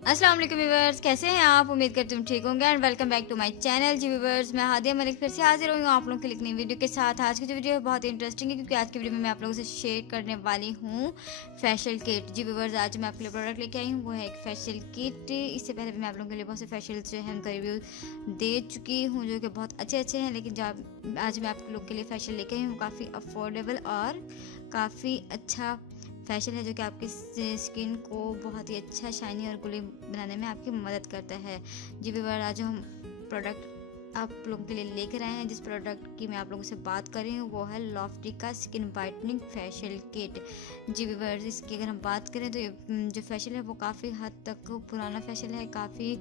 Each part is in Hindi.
अस्सलाम वालेकुम व्यूअर्स, कैसे हैं आप? उम्मीद करती हूँ ठीक होंगे and welcome back to my channel. जी व्यूअर्स, मैं हादिया मलिक फिर से हाजिर हुई हूँ आप लोगों के लिए एक नई वीडियो के साथ। आज की जो वीडियो है बहुत ही इंटरेस्टिंग है क्योंकि आज की वीडियो में मैं आप लोगों से शेयर करने वाली हूँ फेशियल किट। जी व्यूअर्स, आज मैं आपके लिए प्रोडक्ट लेके आई हूँ, वो है एक फेशियल किट। इससे पहले भी मैं आप लोगों के लिए बहुत से फेशियल्स जो है उनका रिव्यू दे चुकी हूँ जो कि बहुत अच्छे अच्छे हैं, लेकिन जो आज मैं आप लोग के लिए फेशियल लेके आई हूँ काफ़ी अफोर्डेबल और काफ़ी अच्छा फैशन है जो कि आपकी स्किन को बहुत ही अच्छा शाइनी और ग्लोई बनाने में आपकी मदद करता है। जी व्यूअर, आज जो हम प्रोडक्ट आप लोगों के लिए लेकर आए हैं, जिस प्रोडक्ट की मैं आप लोगों से बात कर रही हूँ वो है लॉफ्टी का स्किन वाइटनिंग फेशियल किट। जी व्यूअर, इसकी अगर हम बात करें तो ये जो फेशियल है वो काफ़ी हद तक पुराना फेशियल है, काफ़ी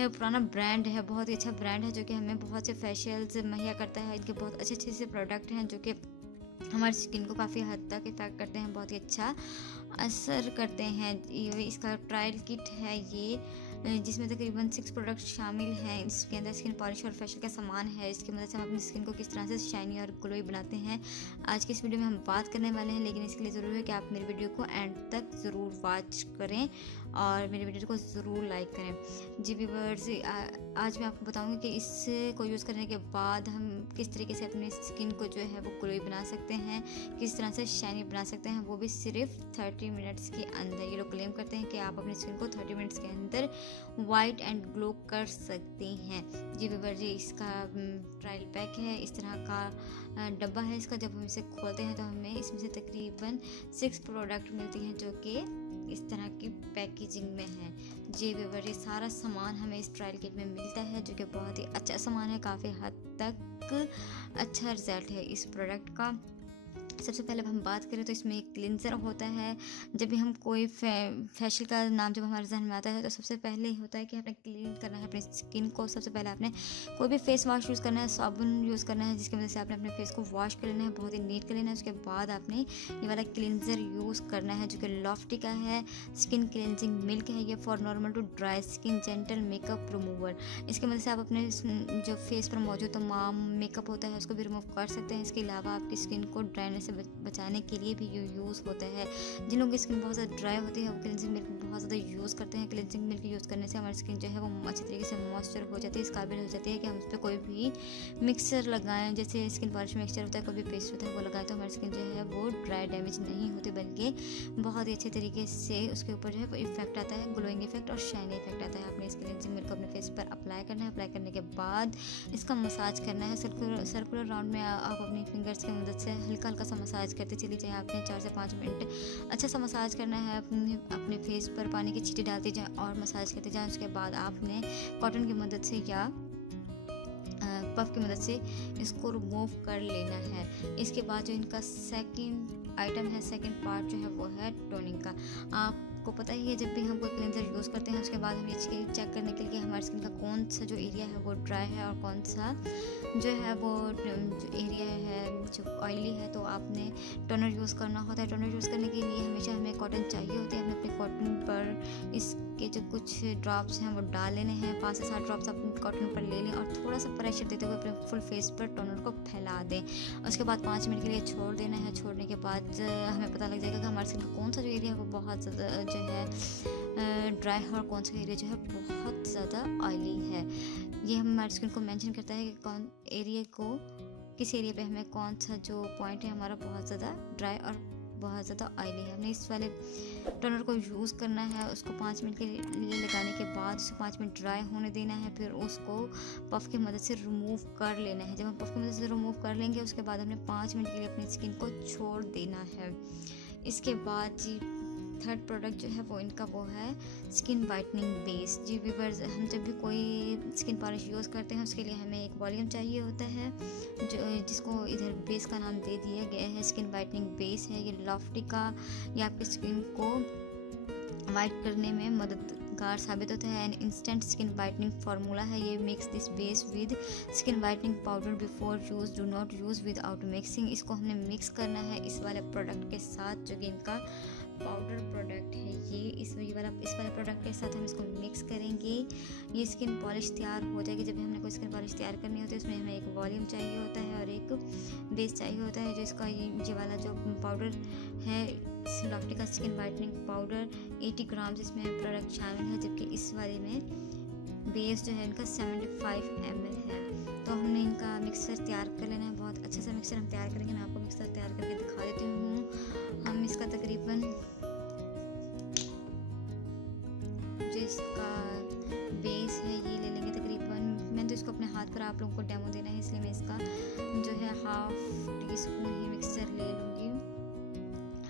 पुराना ब्रांड है, बहुत ही अच्छा ब्रांड है जो कि हमें बहुत से फेशियल्स मुहैया करता है। इनके बहुत अच्छे अच्छे से प्रोडक्ट हैं जो कि हमारी स्किन को काफ़ी हद तक इफ़ेक्ट करते हैं, बहुत ही अच्छा असर करते हैं। ये इसका ट्रायल किट है ये, जिसमें तकरीबन 6 प्रोडक्ट शामिल हैं। इसके अंदर स्किन पॉलिश और फेशियल का सामान है। इसकी मदद से हम अपनी स्किन को किस तरह से शाइनी और ग्लोई बनाते हैं आज की इस वीडियो में हम बात करने वाले हैं, लेकिन इसके लिए ज़रूरी है कि आप मेरी वीडियो को एंड तक ज़रूर वॉच करें और मेरी वीडियो को ज़रूर लाइक करें। जी व्यूअर्स, आज मैं आपको बताऊंगी कि इसको यूज़ करने के बाद हम किस तरीके से अपनी स्किन को जो है वो ग्लोई बना सकते हैं, किस तरह से शाइनी बना सकते हैं, वो भी सिर्फ 30 मिनट्स के अंदर। ये लोग क्लेम करते हैं कि आप अपनी स्किन को 30 मिनट्स के अंदर वाइट एंड ग्लो कर सकती हैं। जी व्यूअर जी, इसका ट्रायल पैक है, इस तरह का डब्बा है इसका। जब हम इसे खोलते हैं तो हमें इसमें से तकरीबन 6 प्रोडक्ट मिलती हैं जो कि इस तरह की पैकेजिंग में है। जी व्यूअर, ये सारा सामान हमें इस ट्रायल किट में मिलता है जो कि बहुत ही अच्छा सामान है, काफ़ी हद तक अच्छा रिजल्ट है इस प्रोडक्ट का। सबसे पहले हम बात करें तो इसमें एक क्लिनज़र होता है। जब भी हम कोई फेशियल का नाम जब हमारे जहन में आता है तो सबसे पहले ही होता है कि आपने क्लीन करना है अपनी स्किन को। सबसे पहले आपने कोई भी फेस वॉश यूज़ करना है, साबुन यूज़ करना है जिसकी वजह से आपने अपने फेस को वॉश कर लेना है, बहुत ही नीट कर लेना है। उसके बाद आपने ये वाला क्लिनज़र यूज़ करना है जो कि लॉफ्टी का है, स्किन क्लिनजिंग मिल्क है ये, for normal to dry skin gentle makeup remover. इसकी वजह से आप अपने जो फेस पर मौजूद तमाम मेकअप होता है उसको भी रिमूव कर सकते हैं। इसके अलावा आपकी स्किन को ड्राइनेस से बचाने के लिए भी ये यूज़ होता है। जिन लोगों की स्किन बहुत ज़्यादा ड्राई होती है वो क्लिनजिंग मिल्क बहुत ज़्यादा यूज़ करते हैं। क्लिनजिंग मिल्क यूज़ करने से हमारी स्किन जो है वो अच्छी तरीके से मॉइस्चर हो जाती है, इस काबिल हो जाती है कि हम उस पर कोई भी मिक्सर लगाएं, जैसे स्किन पॉलिश मिक्सचर होता है, कोई भी पेस्ट होता है वो लगाएं तो हमारी स्किन जो है वो ड्राई डैमेज नहीं होती, बल्कि बहुत ही अच्छे तरीके से उसके ऊपर जो है वो इफेक्ट आता है, ग्लोइंग इफेक्ट और शाइनी इफेक्ट आता है। आपने इस क्लिनजिंग मिल्क को अपने फेस पर अप्लाई करना है। अप्लाई करने के बाद इसका मसाज करना है सर्कुलर राउंड में। आप अपनी फिंगर्स की मदद से हल्का हल्का सा मसाज करते चली जाएँ। आपने 4 से 5 मिनट अच्छा सा मसाज करना है। अपने फेस पर पानी की छींटे डालते जाएँ और मसाज करते जाएँ। उसके बाद आपने कॉटन की मदद से या पफ की मदद से इसको रिमूव कर लेना है। इसके बाद जो इनका सेकंड आइटम है, सेकंड पार्ट जो है वो है टोनिंग का। आपको पता ही है जब भी हम कोई क्लींजर यूज़ करते हैं उसके बाद हम ये चेक करने के लिए हमारी स्किन का कौन सा जो एरिया है वो ड्राई है और कौन सा जो है वो जो एरिया है जो ऑयली है, तो आपने टोनर यूज़ करना होता है। टोनर यूज़ करने के लिए हमेशा हमें कॉटन चाहिए होती है। हमने अपने कॉटन पर इसके जो कुछ ड्रॉप्स हैं वो डाल लेने हैं। 5 से 7 ड्रॉप्स अपने कॉटन पर ले लें और थोड़ा सा प्रेशर देते हुए अपने फुल फेस पर टोनर को फैला दें। उसके बाद 5 मिनट के लिए छोड़ देना है। छोड़ने के बाद हमें पता लग जाएगा कि हमारी स्किन का कौन सा जो एरिया है वो बहुत ज़्यादा जो है ड्राई है और कौन सा एरिया जो है बहुत ज़्यादा ऑयली है। ये हमारी स्किन को मेंशन करता है कि कौन एरिया को किस एरिया पे हमें कौन सा जो पॉइंट है हमारा बहुत ज़्यादा ड्राई और बहुत ज़्यादा ऑयली है। हमने इस वाले टोनर को यूज़ करना है। उसको 5 मिनट के लिए लगाने के बाद उसे 5 मिनट ड्राई होने देना है, फिर उसको पफ की मदद से रिमूव कर लेना है। जब हम पफ की मदद से रिमूव कर लेंगे उसके बाद हमने 5 मिनट के लिए अपनी स्किन को छोड़ देना है। इसके बाद जी थर्ड प्रोडक्ट जो है वो इनका वो है स्किन वाइटनिंग बेस। जी व्यूअर्स, हम जब भी कोई स्किन पॉलिश यूज़ करते हैं उसके लिए हमें एक वॉल्यूम चाहिए होता है जो जिसको इधर बेस का नाम दे दिया गया है। स्किन वाइटनिंग बेस है ये लॉफ्टी का। ये आपकी स्किन को वाइट करने में मददगार साबित होता है। An instant skin whitening formula है ये। Mix this base with skin whitening powder before use, do not use without mixing. इसको हमने मिक्स करना है इस वाले प्रोडक्ट के साथ जो कि इनका पाउडर प्रोडक्ट है। ये वाला इस वाले प्रोडक्ट के साथ हम इसको मिक्स करेंगे। ये स्किन पॉलिश तैयार हो जाएगी। जब भी हमने कोई स्किन पॉलिश तैयार करनी होती है उसमें हमें एक वॉल्यूम चाहिए होता है और एक बेस चाहिए होता है। जो इसका ये वाला जो पाउडर है लॉफ्टी का स्किन वाइटनिंग पाउडर 80 ग्राम इसमें प्रोडक्ट शामिल है, जबकि इस वाले में बेस जो है इनका 75 ml है। तो हमने इनका मिक्सर तैयार कर लेना है। बहुत अच्छा सा मिक्सर हम तैयार करेंगे। मैं आपको मिक्सर तैयार करके दिखा देती हूँ। हम इसका तकरीबन जो इसका बेस है ये ले लेंगे तकरीबन। मैं तो इसको अपने हाथ पर आप लोगों को डेमो देना है इसलिए मैं इसका जो है हाफ टी स्पून ही मिक्सर ले लूँगी।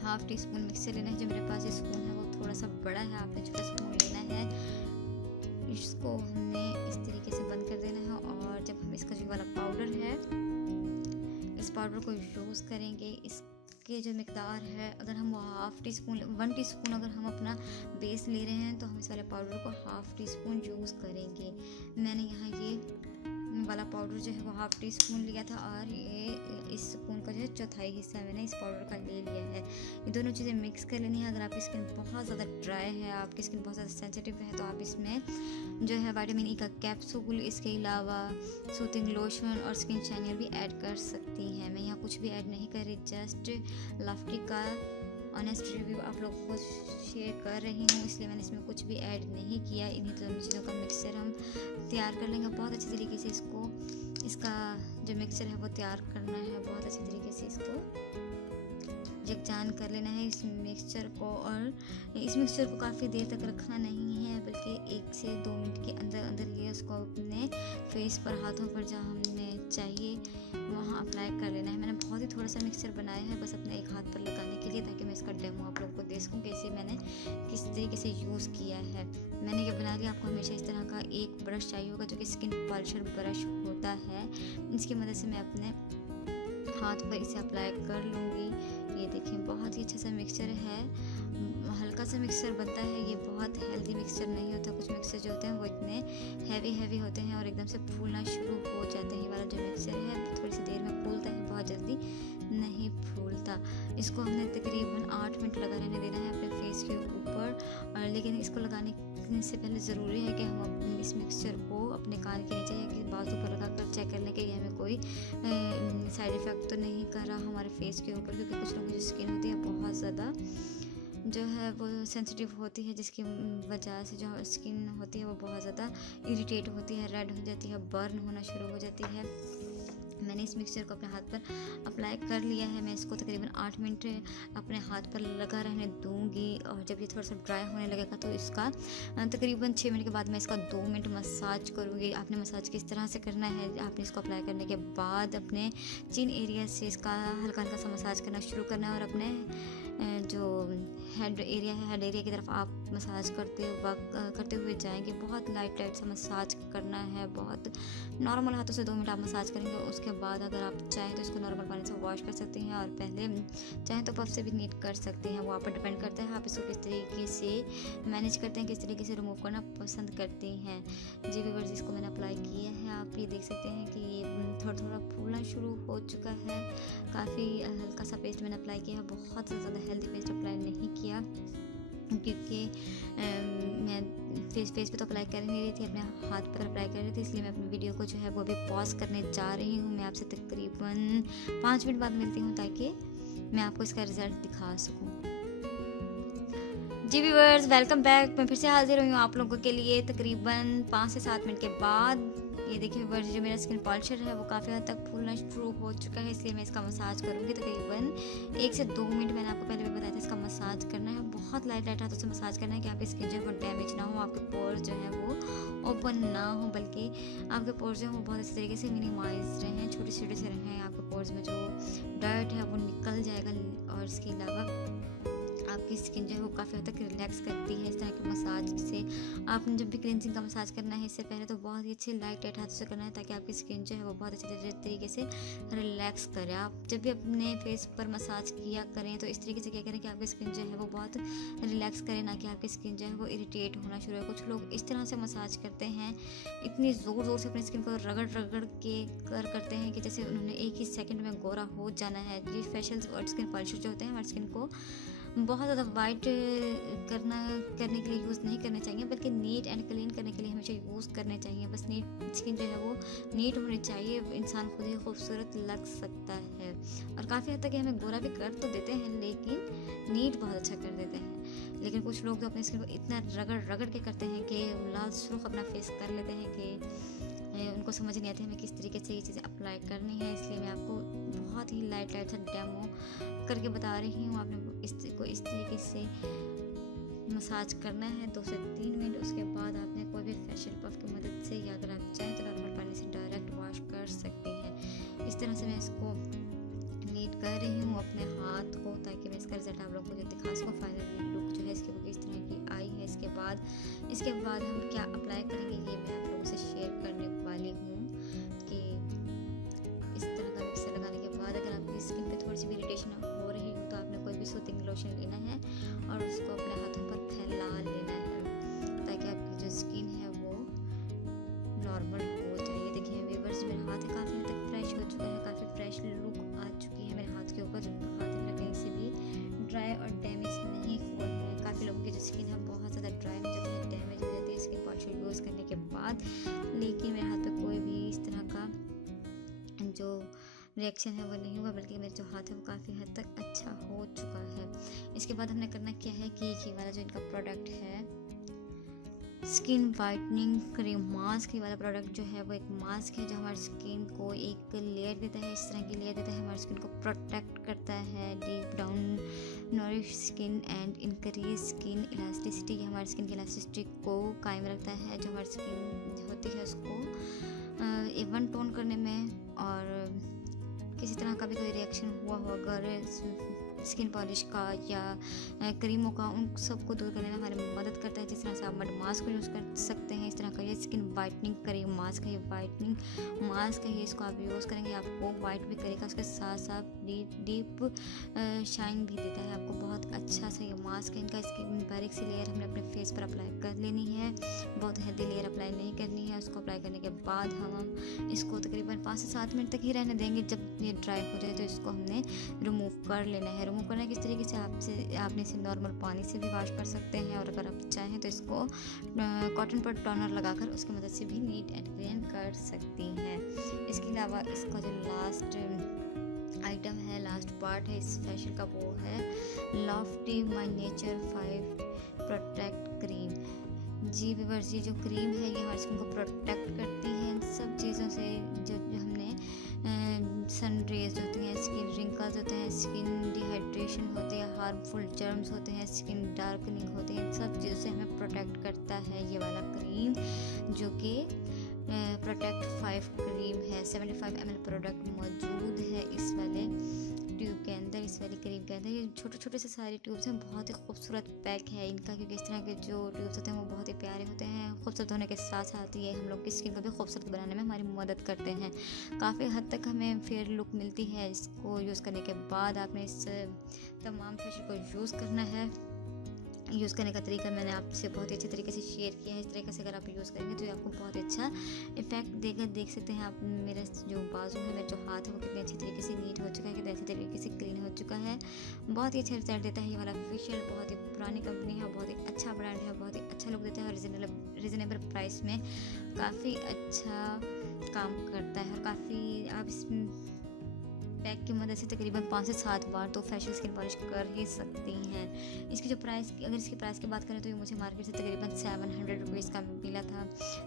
हाफ टी स्पून मिक्सर लेना है। जो मेरे पास स्पून है वो थोड़ा सा बड़ा है, आपने छोटा स्पून लेना है। इसको हमने इस तरीके से बंद कर देना है और जब हम इसका जो वाला पाउडर है इस पाउडर को यूज़ करेंगे। इसके जो मिकदार है अगर हम वो हाफ टी स्पून 1 टीस्पून अगर हम अपना बेस ले रहे हैं तो हम इस वाले पाउडर को हाफ टी स्पून यूज़ करेंगे। मैंने यहाँ ये वाला पाउडर जो है वो हाफ टी स्पून लिया था और ये इस स्पून का जो है चौथाई हिस्सा मैंने इस पाउडर का ले लिया है। ये दोनों चीज़ें मिक्स कर लेनी है। अगर आपकी स्किन बहुत ज़्यादा ड्राई है, आपकी स्किन बहुत ज़्यादा सेंसिटिव है तो आप इसमें जो है विटामिन ई का कैप्सूल, इसके अलावा सूथिंग लोशन और स्किन शाइनर भी ऐड कर सकती हैं। मैं यहाँ कुछ भी ऐड नहीं कर रही, जस्ट लॉफ्टी का ऑनेस्ट रिव्यू आप लोगों को शेयर कर रही हूँ, इसलिए मैंने इसमें कुछ भी ऐड नहीं किया। इन्हीं दोनों चीज़ों का मिक्सचर हम तैयार कर लेंगे। बहुत अच्छे तरीके से इसका जो मिक्सचर है वो तैयार करना है। बहुत अच्छे तरीके से इसको यकजान कर लेना है इस मिक्सचर को। और इस मिक्सचर को काफ़ी देर तक रखना नहीं है, बल्कि 1 से 2 मिनट के अंदर अंदर ये उसको अपने फेस पर, हाथों पर जहाँ हमें चाहिए वहाँ अप्लाई कर लेना है। मैंने बहुत ही थोड़ा सा मिक्सचर बनाया है बस अपने एक हाथ पर लगाने के लिए, ताकि मैं इसका डेमो आप लोगों को दे सकूँ कैसे मैंने किस तरीके से यूज़ किया है। मैंने ये बना लिया। आपको हमेशा इस तरह का एक ब्रश चाहिए होगा जो कि स्किन पॉलिशर ब्रश होता है। इसकी मदद से मैं अपने हाथ पर इसे अप्लाई कर लूँगी। ये देखें बहुत ही अच्छा सा मिक्सचर है, हल्का सा मिक्सचर बनता है। ये बहुत हेल्दी मिक्सचर नहीं होता। कुछ मिक्सचर जो होते हैं वो इतने हैवी होते हैं और एकदम से फूलना शुरू हो जाते हैं। ये वाला जो मिक्सचर है थोड़ी सी देर में फूलता है, बहुत जल्दी नहीं फूलता। इसको हमने तकरीबन 8 मिनट लगा रहने देना है अपने फेस के ऊपर। और लेकिन इसको लगाने से पहले ज़रूरी है कि हम इस मिक्सचर को अपने कान के नीचे या कि बाजू पर लगा कर चेक कर लें कि ये हमें कोई साइड इफ़ेक्ट तो नहीं कर रहा हमारे फेस के ऊपर, क्योंकि कुछ लोगों की जो स्किन होती है बहुत ज़्यादा जो है वो सेंसिटिव होती है, जिसकी वजह से जो स्किन होती है वो बहुत ज़्यादा इरिटेट होती है, रेड हो जाती है, बर्न होना शुरू हो जाती है। मैंने इस मिक्सचर को अपने हाथ पर अप्लाई कर लिया है। मैं इसको तकरीबन 8 मिनट अपने हाथ पर लगा रहने दूंगी और जब ये थोड़ा सा ड्राई होने लगेगा तो इसका तकरीबन 6 मिनट के बाद मैं इसका 2 मिनट मसाज करूँगी। आपने मसाज किस तरह से करना है, आपने इसको अप्लाई करने के बाद अपने चिन एरिया से इसका हल्का हल्का सा मसाज करना शुरू करना है और अपने जो हेड एरिया है, हेड एरिया की तरफ आप मसाज करते हुए जाएंगे। बहुत लाइट सा मसाज करना है, बहुत नॉर्मल हाथों से 2 मिनट आप मसाज करेंगे। उसके बाद अगर आप चाहें तो इसको नॉर्मल पानी से वॉश कर सकते हैं और पहले चाहें तो पफ से भी नीट कर सकते हैं। वो आप पर डिपेंड करता है आप इसको किस तरीके से मैनेज करते हैं, किस तरीके से रिमूव करना पसंद करते हैं। जी व्यूअर्स, इसको मैंने अप्लाई किया है। आप ये देख सकते हैं कि ये थोड़ा थोड़ा फूलना शुरू हो चुका है। काफ़ी हल्का सा पेस्ट मैंने अप्लाई किया है, बहुत ज़्यादा हेल्दी पेस्ट अप्लाई नहीं किया, क्योंकि मैं फेस पे तो अप्लाई कर नहीं रही थी, अपने हाथ पर अप्लाई कर रही थी, इसलिए मैं अपनी वीडियो को जो है वो भी पॉज करने जा रही हूँ। मैं आपसे तकरीबन 5 मिनट बाद मिलती हूँ ताकि मैं आपको इसका रिज़ल्ट दिखा सकूँ। जी व्यूअर्स, वेलकम बैक। मैं फिर से हाजिर हुई हूँ आप लोगों के लिए तकरीबन 5 से 7 मिनट के बाद। ये देखिए व्यूअर्स, जो मेरा स्किन पॉलिशर है वो काफ़ी हद तक फूलना शुरू हो चुका है, इसलिए मैं इसका मसाज करूँगी तकरीबन 1 से 2 मिनट। मैंने आपको पहले भी बताया था इसका मसाज करना है, बहुत लाइट हाथों से मसाज करना है कि आपकी स्किन जो है वो डैमेज ना हो, आपके पोर्स जो है वो ओपन ना हो, बल्कि आपके पोर्स जो है वो बहुत अच्छे तरीके से मिनिमाइज रहें, छोटे छोटे से रहें। आपके पोर्स में जो डर्ट है वो निकल जाएगा और इसके अलावा आपकी स्किन जो है वो काफ़ी हद तक रिलैक्स करती है। इस तरह के मसाज से आपने जब भी क्लिनजिंग का मसाज करना है इससे पहले तो बहुत ही अच्छे लाइट हाथों से करना है, ताकि आपकी स्किन जो है वो बहुत अच्छे तरीके से रिलैक्स करे। आप जब भी अपने फेस पर मसाज किया करें तो इस तरीके से क्या करें कि आपकी स्किन जो है वो बहुत रिलैक्स करे, ना कि आपकी स्किन जो है वो इरिटेट होना शुरू है। कुछ लोग इस तरह से मसाज करते हैं, इतनी ज़ोर ज़ोर से अपनी स्किन को रगड़ के करते हैं कि जैसे उन्होंने एक ही सेकंड में गोरा हो जाना है। ये फेशियल और स्किन पॉलिशर जो होते हैं हमारी स्किन को बहुत ज़्यादा वाइट करने के लिए यूज़ नहीं करने चाहिए, बल्कि नीट एंड क्लीन करने के लिए हमेशा यूज़ करने चाहिए। बस नीट स्किन जो है वो नीट होनी चाहिए, इंसान खुद ही खूबसूरत लग सकता है। और काफ़ी हद तक ये हमें गोरा भी कर तो देते हैं, लेकिन नीट बहुत अच्छा कर देते हैं। लेकिन कुछ लोग तो अपनी स्किन को इतना रगड़ के करते हैं कि लाल सुर्ख अपना फेस कर लेते हैं कि उनको समझ नहीं आती हमें किस तरीके से ये चीज़ें अप्लाई करनी है। इसलिए मैं आपको बहुत ही लाइट सा डेमो करके बता रही हूँ। आपने इस तरीके से मसाज करना है 2 से 3 मिनट। उसके बाद आपने कोई भी फेशियल पफ की मदद से, या अगर आप चाहें तो नॉर्मल पानी से डायरेक्ट वॉश कर सकती हैं। इस तरह से मैं इसको नीट कर रही हूँ अपने हाथ को, ताकि मैं इसका रिजल्ट आप लोगों को जो दिखा सकूँ। फाइनल लुक जो है इसकी वो किस तरह की आई है। इसके बाद हम क्या अप्लाई करेंगे ये मैं आप लोगों से शेयर करने वाली हूँ। कि इस तरह का मिक्सर लगाने के बाद अगर आपकी स्किन पे थोड़ी सी भी इरिटेशन हो रही हो तो आपने कोई भी सूथिंग लोशन लेना है और उसको अपने हाथों पर फैला लेना है, ताकि आपकी जो स्किन है वो नॉर्मल हो जाए। देखिए व्यूअर्स, मेरा हाथ काफ़ी हद तक फ्रेश हो चुका है, काफ़ी फ्रेश लुक आ चुकी है मेरे हाथ के ऊपर। हाथ मेरा कहीं से भी ड्राई और डैमेज नहीं हुआ है। काफ़ी लोगों की जो स्किन है बहुत ज़्यादा ड्राई हो जाती है, डैमेज हो जाती है स्किन पाउडर यूज़ करने के बाद, लेकिन मेरे हाथ पे कोई भी इस तरह का जो रिएक्शन है वो नहीं हुआ, बल्कि मेरा जो हाथ है वो काफ़ी हद तक अच्छा हो चुका है। इसके बाद हमने करना क्या है कि ये वाला जो इनका प्रोडक्ट है स्किन वाइटनिंग क्रीम मास्क, ये वाला प्रोडक्ट जो है वो एक मास्क है जो हमारी स्किन को एक लेयर देता है, इस तरह की लेयर देता है, हमारी स्किन को प्रोटेक्ट करता है, deep down nourish skin and increase skin elasticity. ये हमारी स्किन की इलास्टिसिटी को कायम रखता है। जो हमारी स्किन होती है उसको इवन टोन करने में, और किसी तरह का भी कोई रिएक्शन हुआ हो अगर स्किन पॉलिश का या क्रीमों का, उन सबको दूर करने में हमारी मदद करता है। जिस तरह से आप मड मास्क को यूज़ कर सकते हैं, इस तरह का ये स्किन वाइटनिंग क्रीम मास्क है, ये वाइटनिंग मास्क है। इसको आप यूज़ करेंगे आपको वाइट भी करेगा, उसके साथ साथ डीप शाइन भी देता है आपको। बहुत अच्छा सा ये मास्क है इनका। इसकी बारीक सी लेयर हमने अपने फेस पर अप्लाई कर लेनी है, बहुत हेल्दी लेयर अप्लाई नहीं करनी है। उसको अप्लाई करने के बाद हम इसको तकरीबन 5 से 7 मिनट तक ही रहने देंगे। जब ये ड्राई हो जाए तो इसको हमने रिमूव कर लेना है। रिमूव करना किस तरीके से आपने इसे नॉर्मल पानी से भी वॉश कर सकते हैं, और अगर आप चाहें तो इसको कॉटन पर टोनर लगाकर उसकी मदद से भी नीट एंड क्लीन कर सकती हैं। इसके अलावा इसका जो लास्ट आइटम है, लास्ट पार्ट है इस फेशियल का, वो है lofty my nature 5 protect cream. जी व्यूअर्स, ये जो क्रीम है ये हमारी स्किन को प्रोटेक्ट करती है इन सब चीज़ों से, जो हमने सन रेज होती हैं, स्किन रिंकल्स होते हैं, स्किन डिहाइड्रेशन होती है, हार्मफुल जर्म्स होते हैं, स्किन डार्कनिंग होती है, इन सब चीज़ों से हमें प्रोटेक्ट करता है ये वाला क्रीम, जो कि प्रोटेक्ट 5 क्रीम है। 75 ml प्रोडक्ट मौजूद है इस वाले ट्यूब के अंदर, इस वाली क्रीम के अंदर। ये छोटे छोटे से सारे ट्यूब्स हैं, बहुत ही खूबसूरत पैक है इनका, क्योंकि इस तरह के जो ट्यूब्स होते हैं वो बहुत ही प्यारे होते हैं। खूबसूरत होने के साथ साथ ये हम लोग की स्किन को भी खूबसूरत बनाने में हमारी मदद करते हैं। काफ़ी हद तक हमें फेयर लुक मिलती है इसको यूज़ करने के बाद। आपने इस तमाम फेशियल को यूज़ करना है। यूज़ करने का तरीका मैंने आपसे बहुत ही अच्छे तरीके से शेयर किया है। इस तरीके से अगर आप यूज़ करेंगे तो ये आपको बहुत अच्छा इफेक्ट देगा। देख सकते हैं आप मेरा जो बाजू है, मेरा जो हाथ है वो कितने अच्छे तरीके से नीट हो चुका है, कितने अच्छे तरीके से क्लीन हो चुका है। बहुत ही अच्छा रिजल्ट देता है ये वाला फेशियल। बहुत ही पुरानी कंपनी है, बहुत ही अच्छा ब्रांड है, बहुत ही अच्छा लुक देता है और रिजनेबल प्राइस में काफ़ी अच्छा काम करता है। और काफ़ी आप इस पैक की मदद से तकरीबन 5 से 7 बार तो फेशियल स्किन पॉलिश कर ही सकती हैं। इसकी जो प्राइस, अगर इसकी प्राइस की बात करें तो ये मुझे मार्केट से तकरीबन 700 रुपीज़ का मिला था।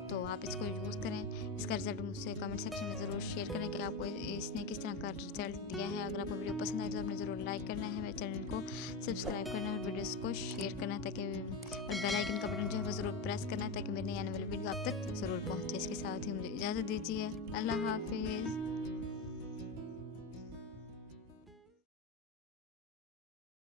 तो आप इसको यूज़ करें। इसका रिजल्ट मुझसे कमेंट सेक्शन में ज़रूर शेयर करें कि आपको इसने किस तरह का रिजल्ट दिया है। अगर आपको वीडियो पसंद आए तो आपने ज़रूर लाइक करना है, मेरे चैनल को सब्सक्राइब करना है और वीडियोज़ को शेयर करना है, ताकि और बेल आइकन का बटन जो है वो ज़रूर प्रेस करना है, ताकि मेरे नई आने वाली वीडियो आप तक ज़रूर पहुँचे। इसके साथ ही मुझे इजाज़त दीजिए। अल्लाह हाफिज़।